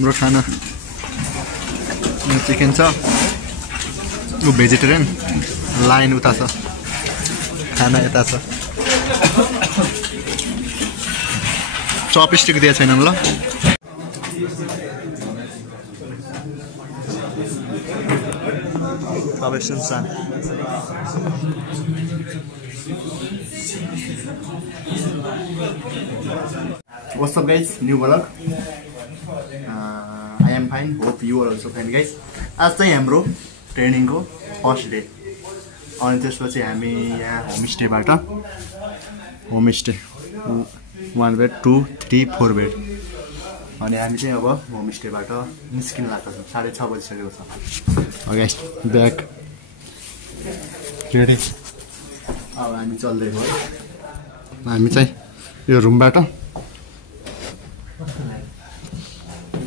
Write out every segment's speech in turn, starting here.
हाम्रो खाना चिकन छ भेजिटेरियन लाइन उता छ खाना यता छ चपस्टिक दिएको छैन ल सबै सुनसान What's up guys, new vlog. I am fine, hope you are also fine guys. आज चाहिँ हाम्रो ट्रेनिङको फर्स्ट डे अनि त्यसपछि हामी यहाँ होमस्टेबाट होमस्टे 1 बेड 2 3 4 बेड अनि हामी चाहिँ अब होमस्टेबाट निस्किन लाग्छौँ 6:30 बजिसकेको छ गाइस ब्याक रेडी अब हामी चल्दै गयो हामी चाहिँ यो रुमबाट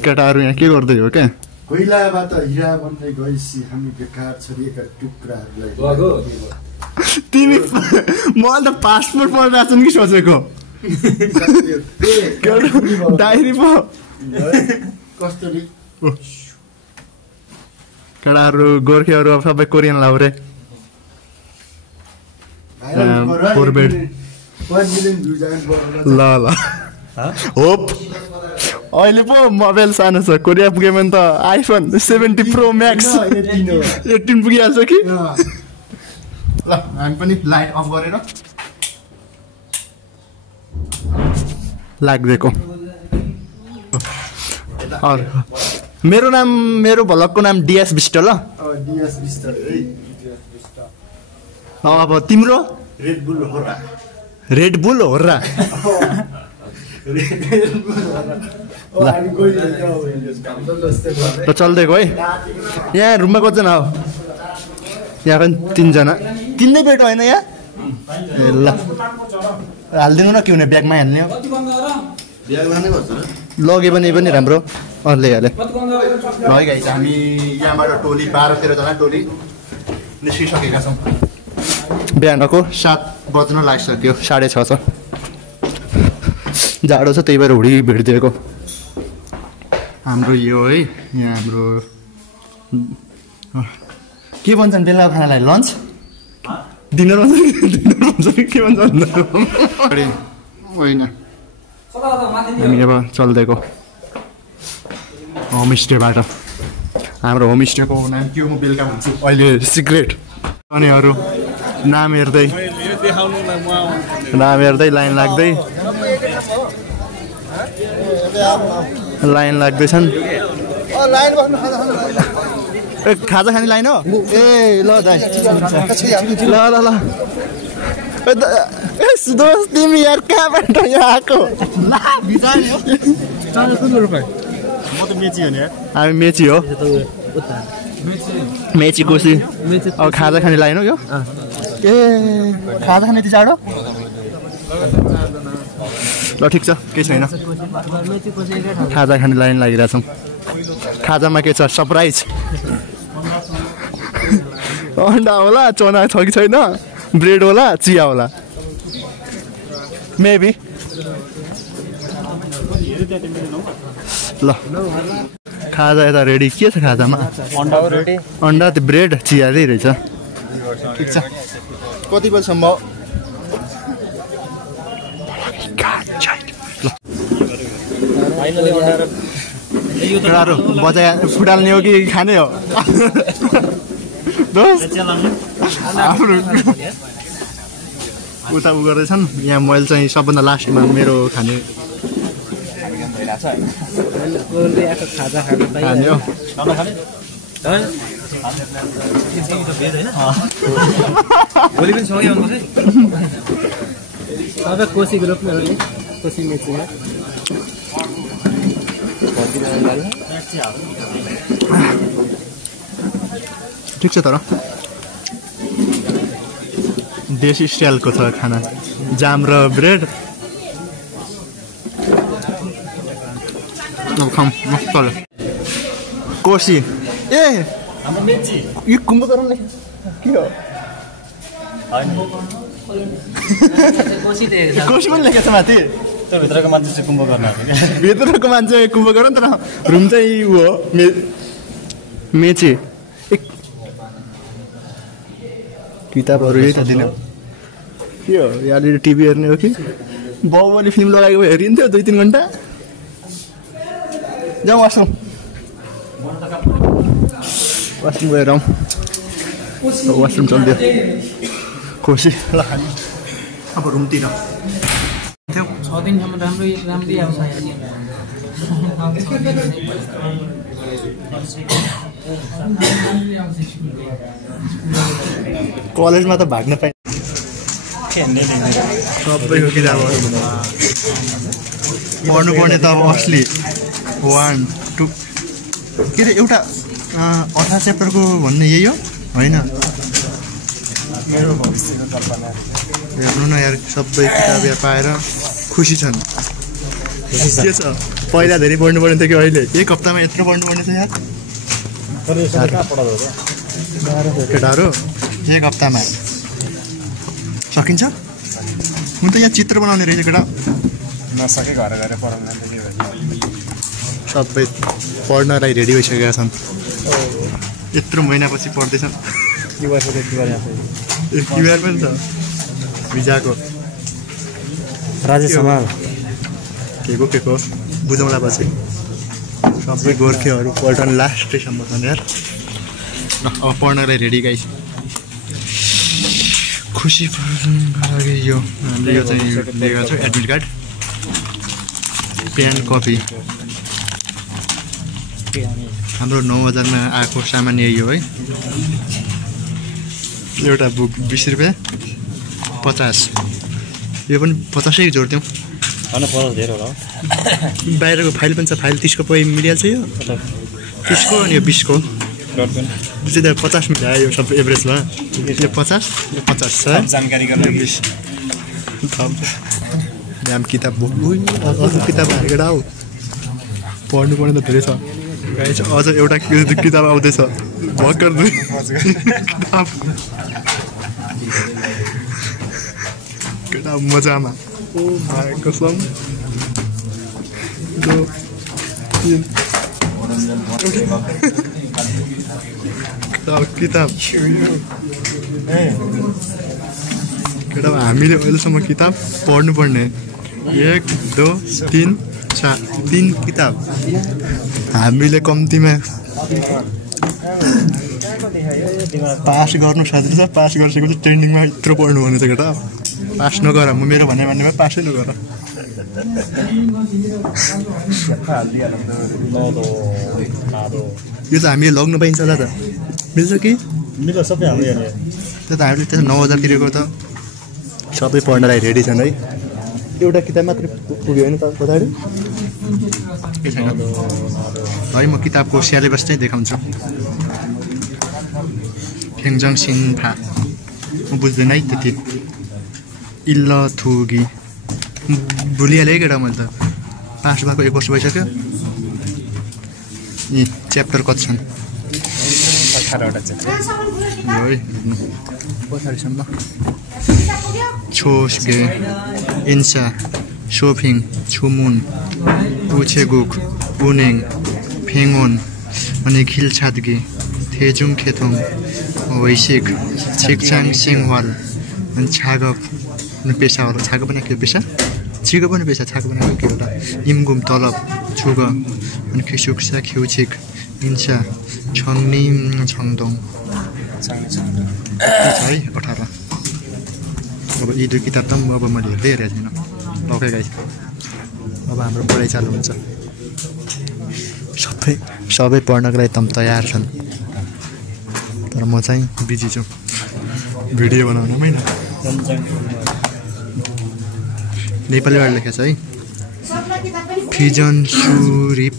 केटाहरू यहाँ के गर्दै हो क्या कोइलाबाट हिरा बन्दै गएपछि हामी बेकार छरिएका टुक्राहरूलाई तिमी मलाई त पासपोर्ट पढिरहेको छन् कि सोचेको डायरी पो कस्तो केटाहरू गोर्खेहरू अब सबै कोरियन लाउरे 4 बेड ल ल होप अहिले पो मोबाइल सानो छ कोरिया पुग्यो भने त आइफोन 70 प्रो म्याक्स 18 पुगिहाल्छ कि ल हामी पनि लाइट अफ गरेर लाग्दिएको मेरो भ्लगको नाम डिएस बिस्ट ल डिएस बिस्ट अब तिम्रो रेड बुल हो र त चल्दै गयो है यहाँ रुममा कतिजना हो यहाँ पनि 3 जना 3 नै बेड होइन यहाँ ए ल हालिदिनु न के हुने ब्यागमा हाल्ने हो लगे पनि राम्रो अरूले हाले है गाइस हामी यहाँबाट टोली 12-13 जना टोली निस्किसकेका छौँ बिहानको 7 बज्न लागिसक्यो 6:30 छ जाडो छ त्यही भएर हुडी भेटिदिएको हाम्रो यो है यहाँ हाम्रो के भन्छन् बेलुका खानालाई लन्च डिनर भन्छ के भन्छ होइन हामी अब चल्दिएको होमस्टेबाट हाम्रो होमस्टेको नाम के हो म बेलुका भन्छु अहिले सिक्रेट अनि अरू नाम हेर्दै लाइन लाग्दैछन् ए खाजा खाने लाइन हो ए ल दाइ ल दोस्त तिमी यार कहाँबाट यहाँ आएको हामी मेची हो मेची कोसी अब खाजा खाने लाइन हो यो ए खाजा खाने यति चाँडो ल ठिक छ केही छैन खाजा खाने लाइन लागिरहेछौँ खाजामा के छ सरप्राइज अन्डा होला चना छ कि छैन ब्रेड होला चिया होला मेबी ल खाजा यता रेडी के छ खाजामा अन्डा त्यो ब्रेड चिया रहेछ ठिक छ कति बजीसम्म केटाहरू बजाय फुटाल्ने हो कि खाने हो उता उ गर्दैछन् यहाँ मैले चाहिँ सबभन्दा लास्टमा मेरो खाने खाने हो भोलि पनि सँगै आउनुहोस् है सबै कोसी ग्रुपमा हो नि कोसी मेचीमा ठिक छ तर देशी स्टाइलको छ खाना जाम र ब्रेड कोसी ए यो कुम्भकर्ण के हो कोसी पनि लेखेको छ माथि भित्रको मान्छे चाहिँ कुम्भकर्ण हो भित्रको मान्छे कुम्भकर्ण तर रुम चाहिँ ऊ हो मेचे किताबहरू यही त दिन के हो यहाँनिर टिभी हेर्ने हो कि बाहुबली फिल्म लगाएको हेरिन्थ्यो 2-3 घन्टा जाउँ वासरुम गएर आउँ वासरुम चल्दियो खुसी ल अब रुमतिर 6 दिनसम्म राम्रै आउँछ कलेजमा त भाग्न पाइ सबैको किताबहरू पढ्नुपर्ने त अब असली 1 2 के अरे एउटा 18 च्याप्टरको भन्ने यही हो होइन हेर्नु न यार सबै किताब यहाँ पाएर खुसी छन् के छ पहिला धेरै पढ्नुपर्ने थियो कि अहिले एक हप्तामा यत्रो पढ्नुपर्ने थियो यार केटाहरू एक हप्तामा सकिन्छ हुन त यहाँ चित्र बनाउने रहेछ केटा नसके घर गएर पढाउन सबै पढ्नलाई रेडी भइसकेका छन् यत्रो महिनापछि पढ्दैछन् क्युआर पनि छ भिजाको राजेश समाल के को बुझाउँला पछि सबै गोर्खेहरू पल्टन लास्टैसम्म छन् यार ल अब पढ्नलाई रेडी गाइस खुसी लागि यो हामीले यो चाहिँ लिएको छ एडमिट कार्ड पेन कपी हाम्रो 9000 मा आएको सामान यही हो है एउटा बुक 20 रुपैयाँ 50 यो पनि 50 जोड्थ्यौँ बाहिरको फाइल पनि छ फाइल 30 को पै मिलिहाल्छ यो 30 को अनि यो 20 को चाहिँ 50 मिलायो यो सब एभरेजमा यो 50 यो 50 छ जानकारी गर्न 20 दाम किताब किताब हालेर आऊ पढ्नु पर्ने त धेरै छ गाइस अझ एउटा किताब आउँदैछ भर्खर किताब किताब मजामा कसम 2 3 किताब केटा हामीले अहिलेसम्म किताब पढ्नुपर्ने 1 2 3 4 3 किताब हामीले कम्तीमा पास गर्नु साथी छ पास गरिसकेपछि ट्रेन्डिङमा यत्रो पढ्नु भन्ने छ केटा पास नगर म मेरो भन्नेमा पासै नगर यो त हामीले लग्न पाइन्छ होला त मिल्छ कि मिल्छ सबै हामीले त्यो त हामीले त्यसो 9000 तिरेको त सबै पढ्नलाई रेडी छन् है एउटा किताब मात्रै पुग्यो होइन त पछाडि के छैन है म किताबको सिलेबस चाहिँ देखाउँछु फेङजङ सिन्फा म बुझ्दैन है त्यति इल्ल थुगी भुलिहालेँ केटा मैले त पास भएको 1 वर्ष भइसक्यो यी च्याप्टर कति छन् 18वटा च्याप्टर है पछाडिसम्म छोस्गे इन्सा सोफिङ छुमुन उछेगुक उनेङ फेङोन अनि खिलछादगी थेजुङ खेथोङ वैशिक छिकचाङ सिङवाल अनि छागप अनि पेसावाला छागो पनि के पेसा छिगो पनि पेसा छागो पनि के एउटा इमगुम तलब छुग अनि खिसुक्सा खिउछिक इन्सा छङनिम छङदोङ है 18 अब यी 2 किताब त अब मैले हेर्दै हेरेको छैन ओके गाइस अब हाम्रो पढाइ चालु हुन्छ सबै पढ्नको लागि तम तयार छन् तर म चाहिँ बिजी छु भिडियो बनाउनुमै न नेपालीबाट लेखेको छ है फिजन सुरिप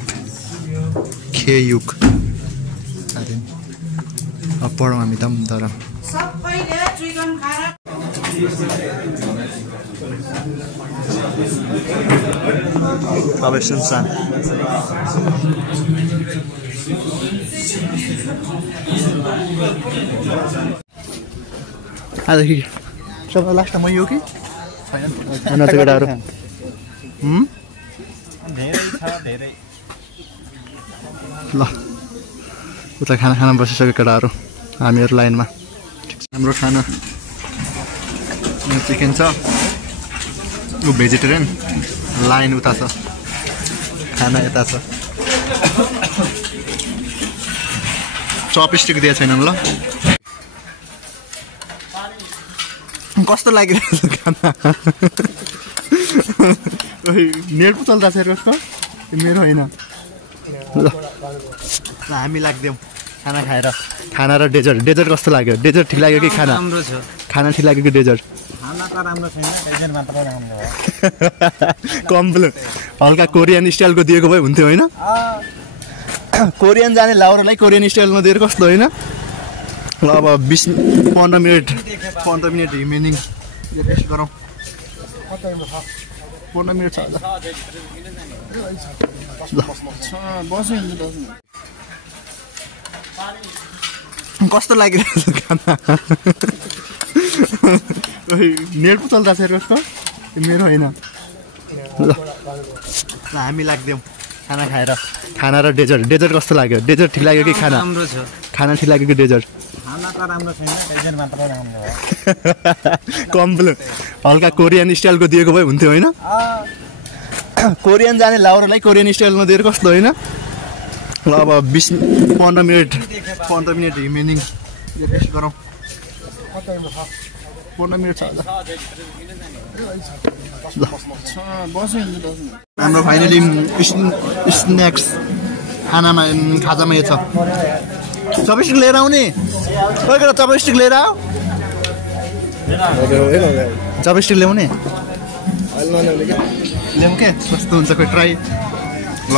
खेयुक अब पढौँ हामी त तर सबै सुनसान आजदेखि सबभन्दा लास्टमा म यो कि छैन केटाहरू धेरै छ धेरै ल उता खाना खाना बसिसक्यो केटाहरू हामीहरू लाइनमा हाम्रो खाना चिकन छ ऊ भेजिटेरियन लाइन उता छ खाना यता छ चपस्टिक दिएको छैनन् ल कस्तो लागिरहेछ खाना नेट पो चल्दा छ कस्तो मेरो होइन ल हामी लाग्दियौँ खाना खाएर खाना र डेजर्ट कस्तो लाग्यो डेजर्ट ठिक लाग्यो कि खाना राम्रो छ खाना ठिक लाग्यो कि डेजर्ट खाना त राम्रो छैन डेजर्ट मात्र राम्रो हो कम्प्लेन हल्का कोरियन स्टाइलको दिएको भए हुन्थ्यो होइन कोरियन जाने लाउरालाई कोरियन स्टाइलमा दिएर कस्तो होइन ल अब 15 मिनट रिमेनिङ टेस्ट गरौँ 15 मिनट छ कस्तो लागिरहेछ खाना नेट पो चल्दा छ कस्तो मेरो होइन ल हामी लाग्दियौँ खाना खाएर खाना र डेजर्ट कस्तो लाग्यो डेजर्ट ठिक लाग्यो कि खाना राम्रो छ खाना ठिक लाग्यो कि डेजर्ट खाना त राम्रो छैन डेजर्ट मात्र राम्रो हो कम्प्लेन हल्का कोरियन स्टाइलको दिएको भए हुन्थ्यो होइन कोरियन जाने लाउरालाई कोरियन स्टाइलमा दिएर कस्तो होइन ल अब 15 मिनट रिमेनिङ टेस्ट गरौँ 15 मिनट छ हाम्रो फाइनली स्न्याक्स खाजामा यो छ चपस्टिक लिएर आउने कोही बेला चपस्टिक लिएर आऊ चपस्टिक ल्याउने ल्याउँ के कस्तो हुन्छ कोही ट्राई ल